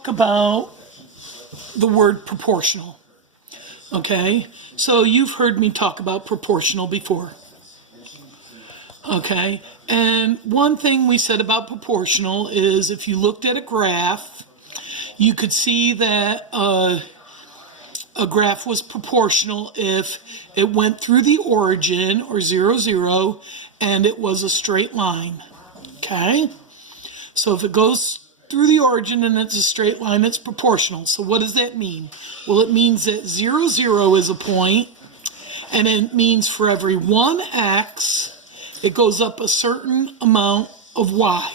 talk about the word proportional. Okay, so you've heard me talk about proportional before. Okay, and one thing we said about proportional is if you looked at a graph, you could see that a graph was proportional if it went through the origin, or 0, 0, and it was a straight line. Okay, so if it goes through the origin and it's a straight line, it's proportional. So what does that mean? Well, it means that 0, 0 is a point, and it means for every one x, it goes up a certain amount of y.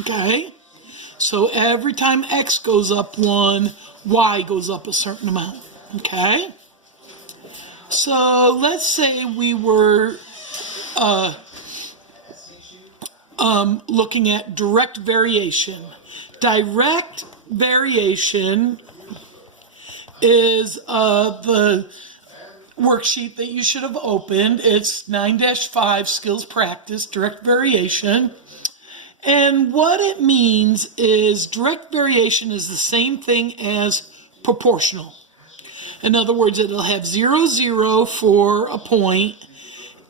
Okay? So every time x goes up 1, y goes up a certain amount. Okay? So let's say we were looking at direct variation. Direct variation is the worksheet that you should have opened. It's 9-5 skills practice, direct variation. And what it means is direct variation is the same thing as proportional. In other words, it'll have 0, 0 for a point,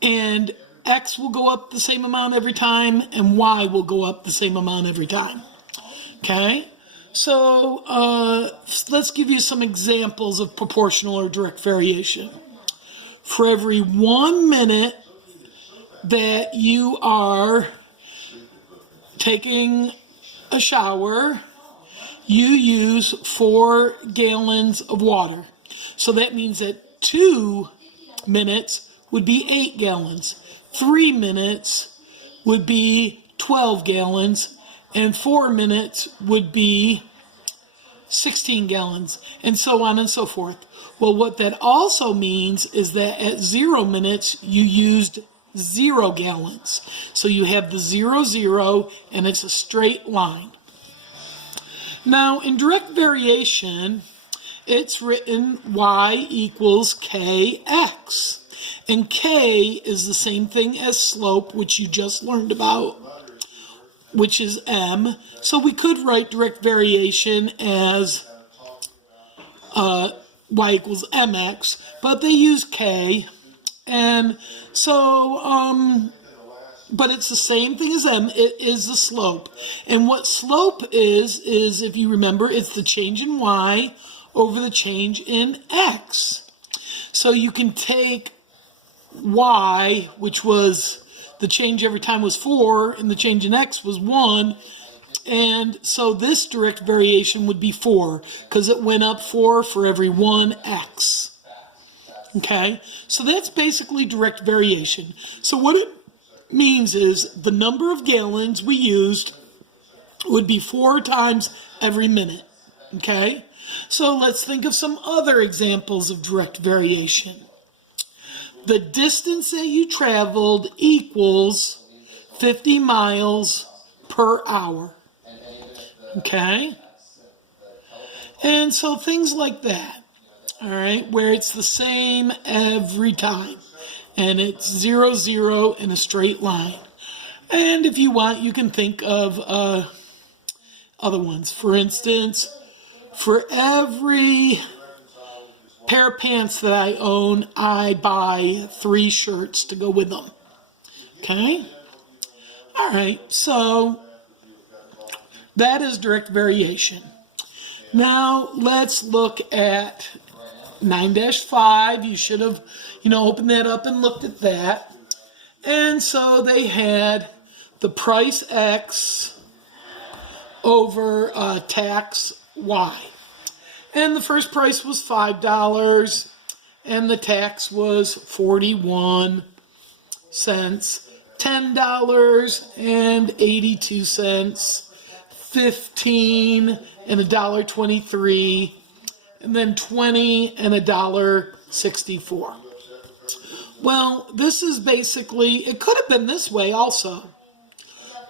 and x will go up the same amount every time, and y will go up the same amount every time. Okay? So let's give you some examples of proportional or direct variation. For every 1 minute that you are taking a shower, you use 4 gallons of water. So that means that 2 minutes would be 8 gallons. 3 minutes would be 12 gallons, and 4 minutes would be 16 gallons, and so on and so forth. Well, what that also means is that at 0 minutes, you used 0 gallons. So you have the 0, 0, and it's a straight line. Now, in direct variation, it's written y equals kx. And k is the same thing as slope, which you just learned about, which is m. So we could write direct variation as y equals mx, but they use k. And so, but it's the same thing as m. It is the slope. And what slope is if you remember, it's the change in y over the change in x. So you can take y, which was the change every time was 4, and the change in x was 1, and so this direct variation would be 4, because it went up 4 for every 1x. Okay, so that's basically direct variation. So what it means is the number of gallons we used would be 4 times every minute. Okay, so let's think of some other examples of direct variation. The distance that you traveled equals 50 miles per hour. Okay? And so things like that, all right, where it's the same every time. And it's 0, 0 in a straight line. And if you want, you can think of other ones. For instance, for every pair of pants that I own, I buy 3 shirts to go with them. Okay? All right, so that is direct variation. Now, let's look at 9-5. You should have, opened that up and looked at that. And so they had the price X over tax Y. And the first price was $5, and the tax was 41 cents, $10.82, 15 and $1.23, and then 20 and $1.64. Well, this is basically, it could have been this way also.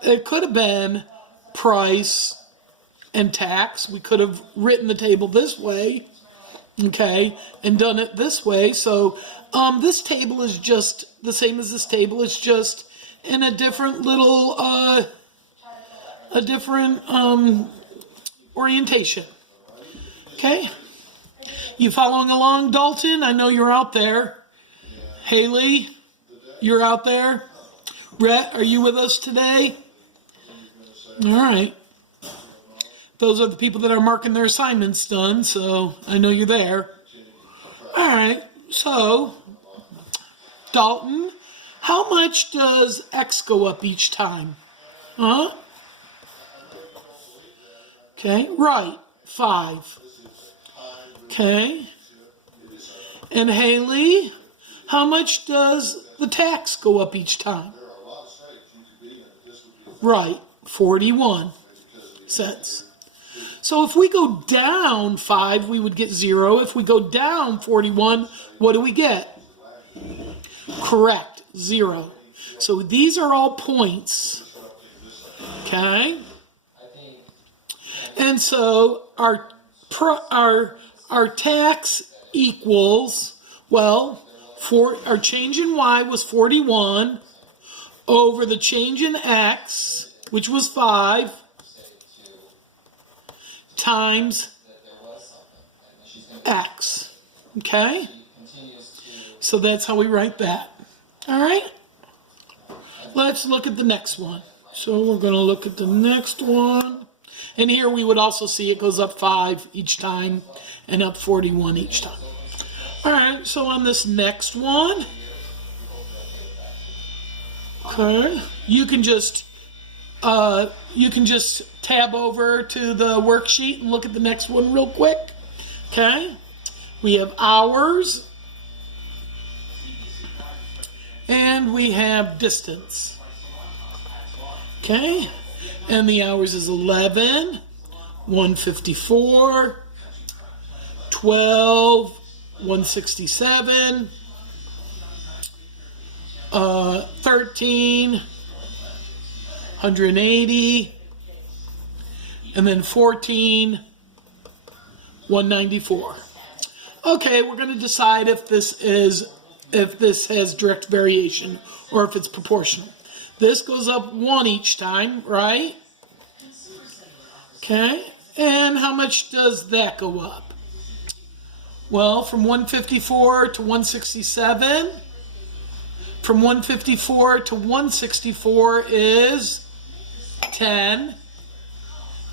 It could have been price and tax. We could have written the table this way, okay, and done it this way. So this table is just the same as this table. It's just in a different little, orientation. Okay? You following along, Dalton? I know you're out there. Haley, you're out there. Rhett, are you with us today? All right. Those are the people that are marking their assignments done, so I know you're there. All right. So, Dalton, how much does X go up each time? Huh? Okay, right. 5. Okay. And Haley, how much does the tax go up each time? Right, 41 cents. So if we go down 5, we would get 0. If we go down 41, what do we get? Correct, 0. So these are all points. Okay? And so our tax equals, well, our change in Y was 41 over the change in X, which was 5, times X. Okay? So that's how we write that. All right? Let's look at the next one. So we're going to look at the next one. And here we would also see it goes up 5 each time and up 41 each time. All right, so on this next one, okay, you can just tab over to the worksheet and look at the next one real quick. Okay, we have hours and we have distance. Okay, and the hours is 11, 154, 12, 167, 13, 180, and then 14, 194. Okay, we're going to decide if this has direct variation or if it's proportional. This goes up 1 each time, right? Okay, and how much does that go up? Well, from 154 to 167. From 154 to 164 is 10.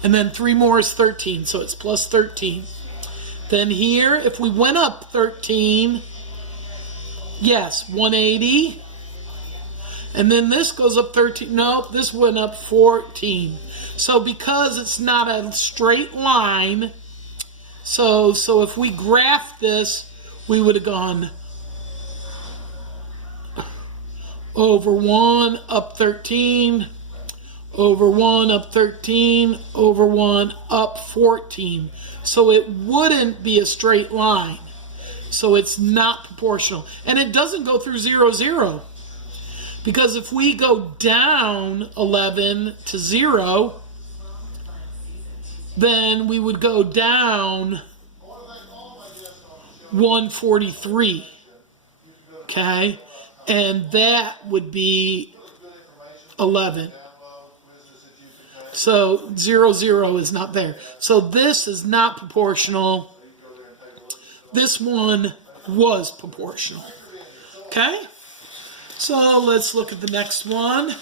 And then 3 more is 13, so it's plus 13. Then here, if we went up 13, yes, 180. And then this goes up 13. Nope, this went up 14. So because it's not a straight line, so if we graphed this, we would have gone over 1, up 13, over 1, up 13, over 1, up 14. So it wouldn't be a straight line. So it's not proportional. And it doesn't go through 0, 0. Because if we go down 11 to 0, then we would go down 143. Okay? And that would be 11. So 0, 0 is not there. So this is not proportional. This one was proportional. Okay? So let's look at the next one.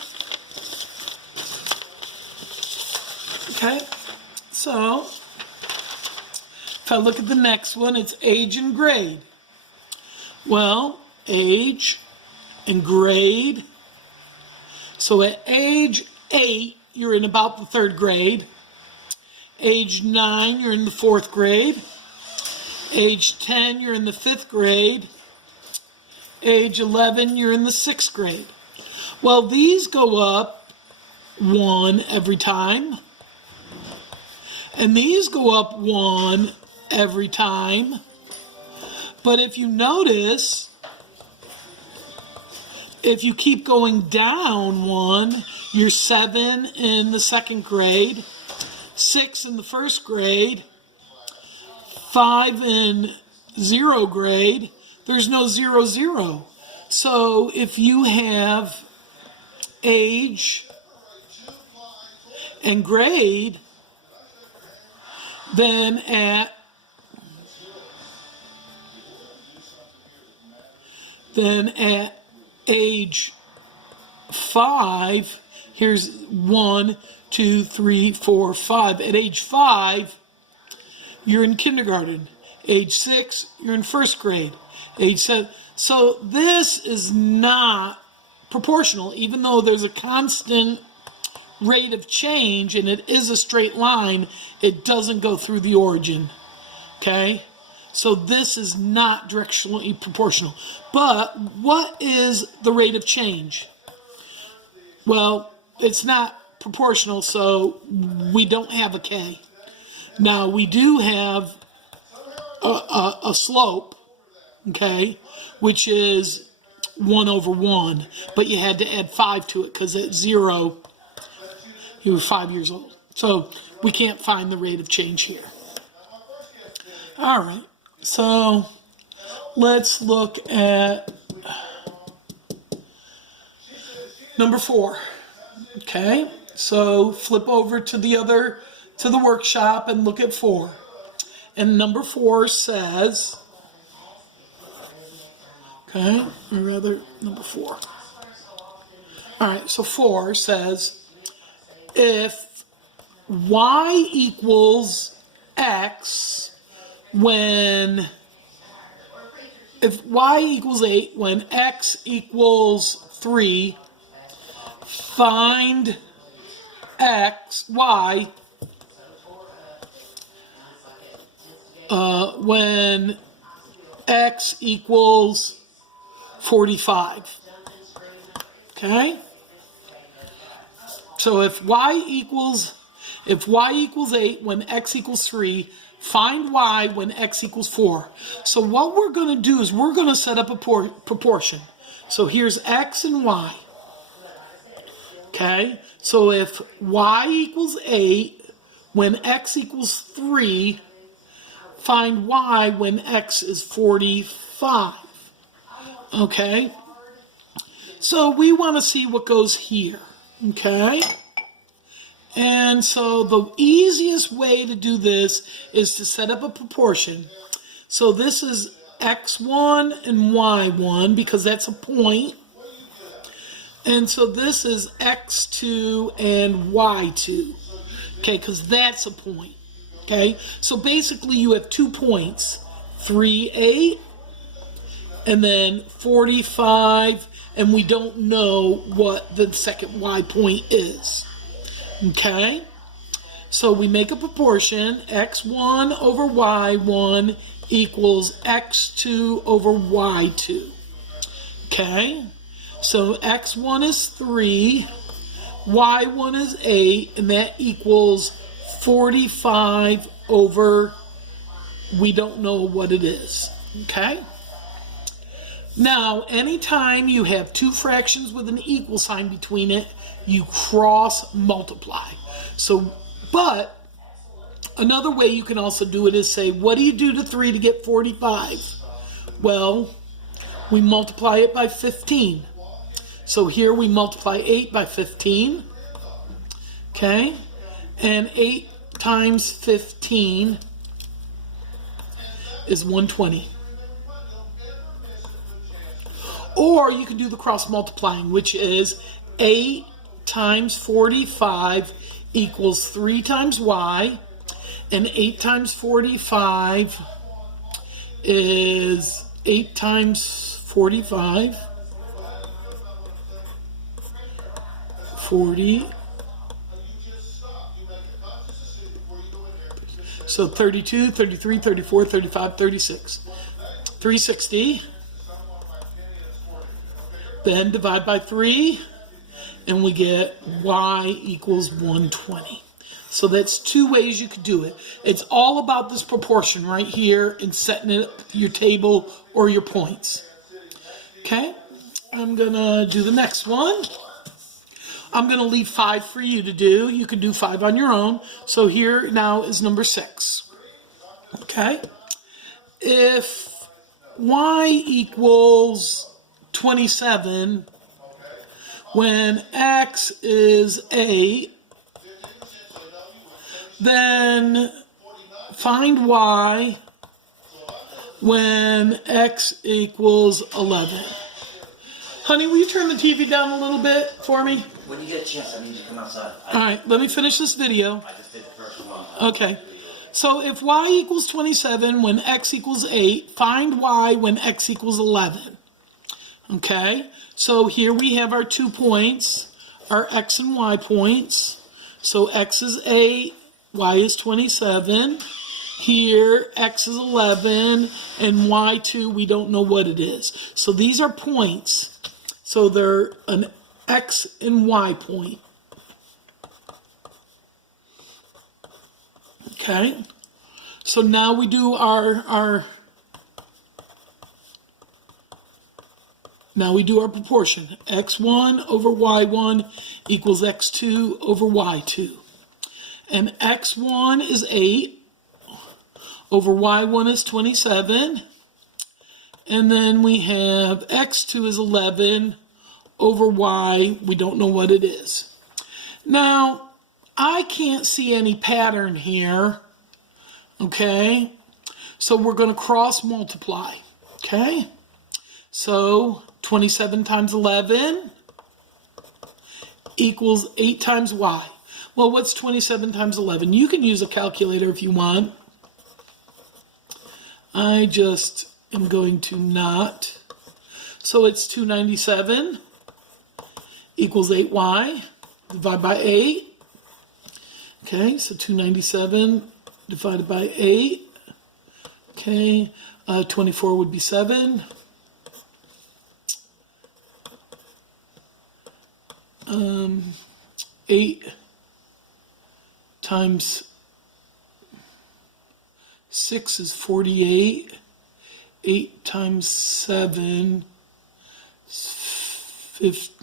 Okay? So if I look at the next one, it's age and grade. Well, age and grade. So at age 8, you're in about the 3rd grade. Age 9, you're in the 4th grade. Age 10, you're in the 5th grade. Age 11, you're in the 6th grade. Well, these go up 1 every time. And these go up 1 every time. But if you notice, if you keep going down 1, you're 7 in the 2nd grade, 6 in the 1st grade, 5 in 0 grade. There's no 0, 0. So if you have age and grade, Then at age 5, here's 1, 2, 3, 4, 5. At age 5, you're in kindergarten. Age 6, you're in first grade. Age 7. So this is not proportional, even though there's a constant rate of change and it is a straight line, it doesn't go through the origin. Okay? So this is not directionally proportional. But what is the rate of change? Well, it's not proportional, so we don't have a K. Now, we do have a slope, okay, which is 1 over 1. But you had to add 5 to it because at 0, you were 5 years old. So we can't find the rate of change here. All right. So let's look at number 4. Okay, so flip over to the workshop and look at 4. And number 4 says, okay, or rather number 4. All right, so 4 says if y equals x if y equals 8 when x equals 3, find y when x equals 45. Okay? So if y equals 8 when x equals 3, find y when x equals 4. So what we're going to do is we're going to set up a proportion. So here's x and y. Okay? So if y equals 8 when x equals 3, find y when x is 45. Okay? So we want to see what goes here. Okay? And so the easiest way to do this is to set up a proportion. So this is x1 and y1 because that's a point. And so this is x2 and y2. Okay, because that's a point. Okay, so basically you have 2 points. 3, 8, and then 45, and we don't know what the second y point is. Okay, so we make a proportion, x1 over y1 equals x2 over y2. Okay, so x1 is 3, y1 is 8, and that equals 45 over, we don't know what it is. Okay, now anytime you have 2 fractions with an equal sign between it, you cross multiply. So, but another way you can also do it is say, what do you do to 3 to get 45? Well, we multiply it by 15. So here we multiply 8 by 15. Okay? And 8 times 15 is 120. Or you can do the cross multiplying, which is 8 times 45 equals 3 times y, and 8 times 45 is 8 times 45, 40, so 32, 33, 34, 35, 36, 360, then divide by 3, and we get y equals 120. So that's 2 ways you could do it. It's all about this proportion right here and setting it up your table or your points. Okay, I'm going to do the next one. I'm going to leave 5 for you to do. You can do 5 on your own. So here now is number 6. Okay, if y equals 27 when x is 8, then find y when x equals 11. Honey, will you turn the TV down a little bit for me? When you get a chance, I need you to come outside. All right, let me finish this video. I just did the first one. Okay. So if y equals 27 when x equals 8, find y when x equals 11. Okay? So here we have our 2 points, our x and y points. So x is 8, y is 27. Here, x is 11, and y2, we don't know what it is. So these are points. So they're an x and y point. Okay? So now we do our proportion. x1 over y1 equals x2 over y2. And x1 is 8 over y1 is 27. And then we have x2 is 11 over y. We don't know what it is. Now, I can't see any pattern here. Okay? So we're going to cross multiply. Okay? So 27 times 11 equals 8 times y. Well, what's 27 times 11? You can use a calculator if you want. I just am going to not. So it's 297 equals 8y. Divide by 8. Okay, so 297 divided by 8. Okay, 24 would be 7. 8 times 6 is 48. 8 times 7 is 50.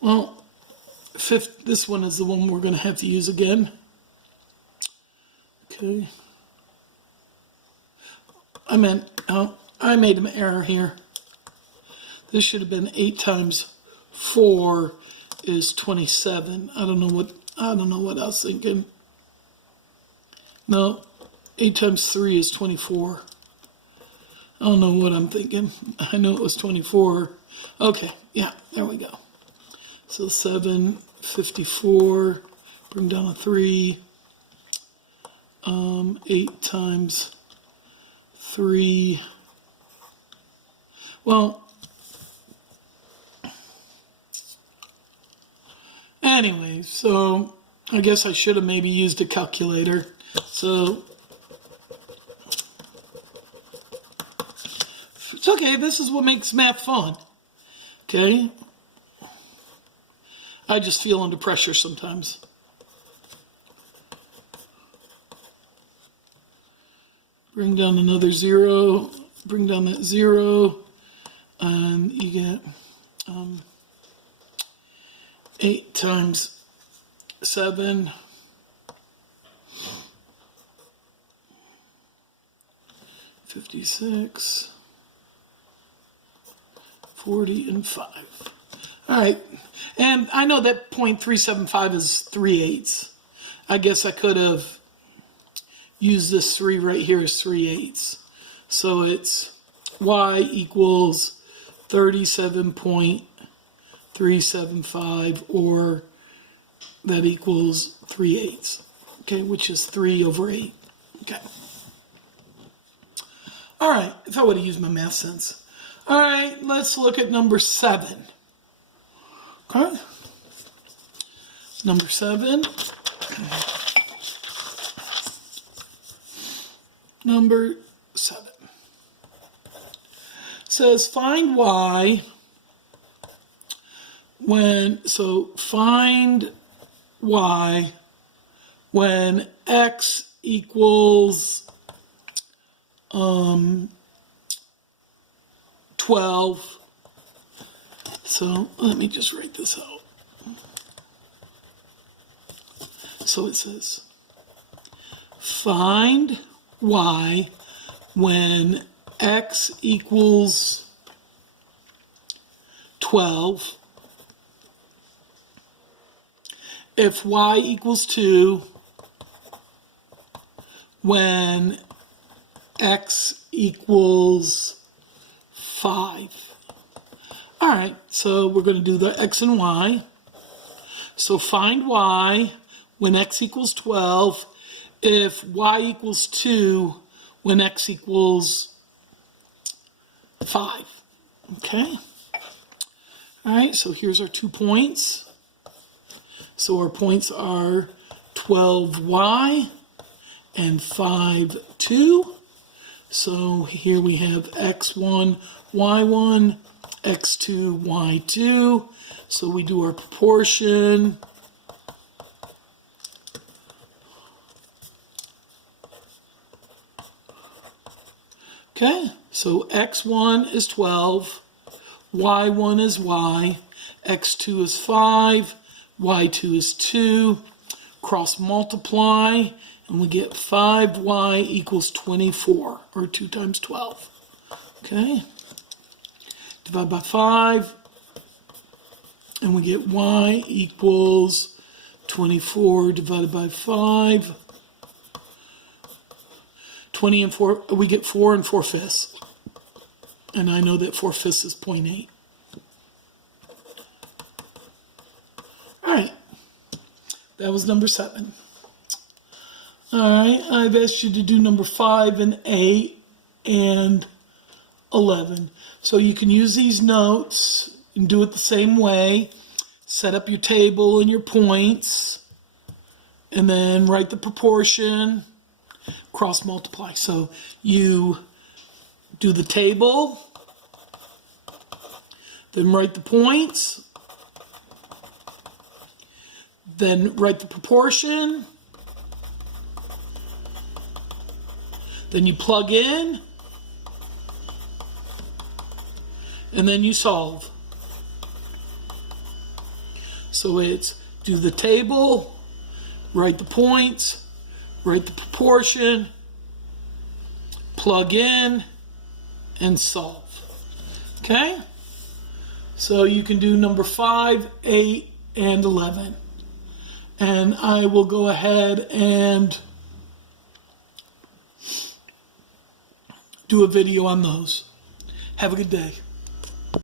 Well, this one is the one we're going to have to use again. Okay. I made an error here. This should have been 8 times 4 is 27. I don't know what I was thinking. No, 8 times 3 is 24. I don't know what I'm thinking. I know it was 24. Okay, yeah, there we go. So 7, 54, bring down a 3. 8 times 3. Well, anyway, so I guess I should have maybe used a calculator. So it's okay. This is what makes math fun. Okay. I just feel under pressure sometimes. Bring down another 0, bring down that 0, and you get 8 times 7, 56, 40, and 5. All right, and I know that 0.375 is 3/8. I guess I could have used this 3 right here as 3/8. So it's y equals 37.375, or that equals 3/8. Okay, which is 3 over 8. Okay. All right, if I would have used my math sense. All right, let's look at number 7. Okay. Number 7. Number 7 says find y find y when x equals 12. So let me just write this out. So it says, find y when x equals 12, if y equals 2, when x equals 5. All right, so we're going to do the x and y. So find y when x equals 12, if y equals 2, when x equals 5. Okay? All right, so here's our 2 points. So our points are 12y and 5, 2. So here we have x1, y1, x2, y2. So we do our proportion. Okay, so x1 is 12, y1 is y, x2 is 5, y2 is 2. Cross multiply, and we get 5y equals 24, or 2 times 12. Okay, divide by 5, and we get y equals 24 divided by 5. 20 and 4, we get 4 and 4/5. And I know that 4/5 is 0.8. All right, that was number 7. All right, I've asked you to do number 5 and 8 and 11. So you can use these notes and do it the same way. Set up your table and your points, and then write the proportion, cross multiply. So you do the table, then write the points, then write the proportion, then you plug in, and then you solve. So it's do the table, write the points, write the proportion, plug in, and solve. Okay? So you can do number 5, 8, and 11. And I will go ahead and do a video on those. Have a good day.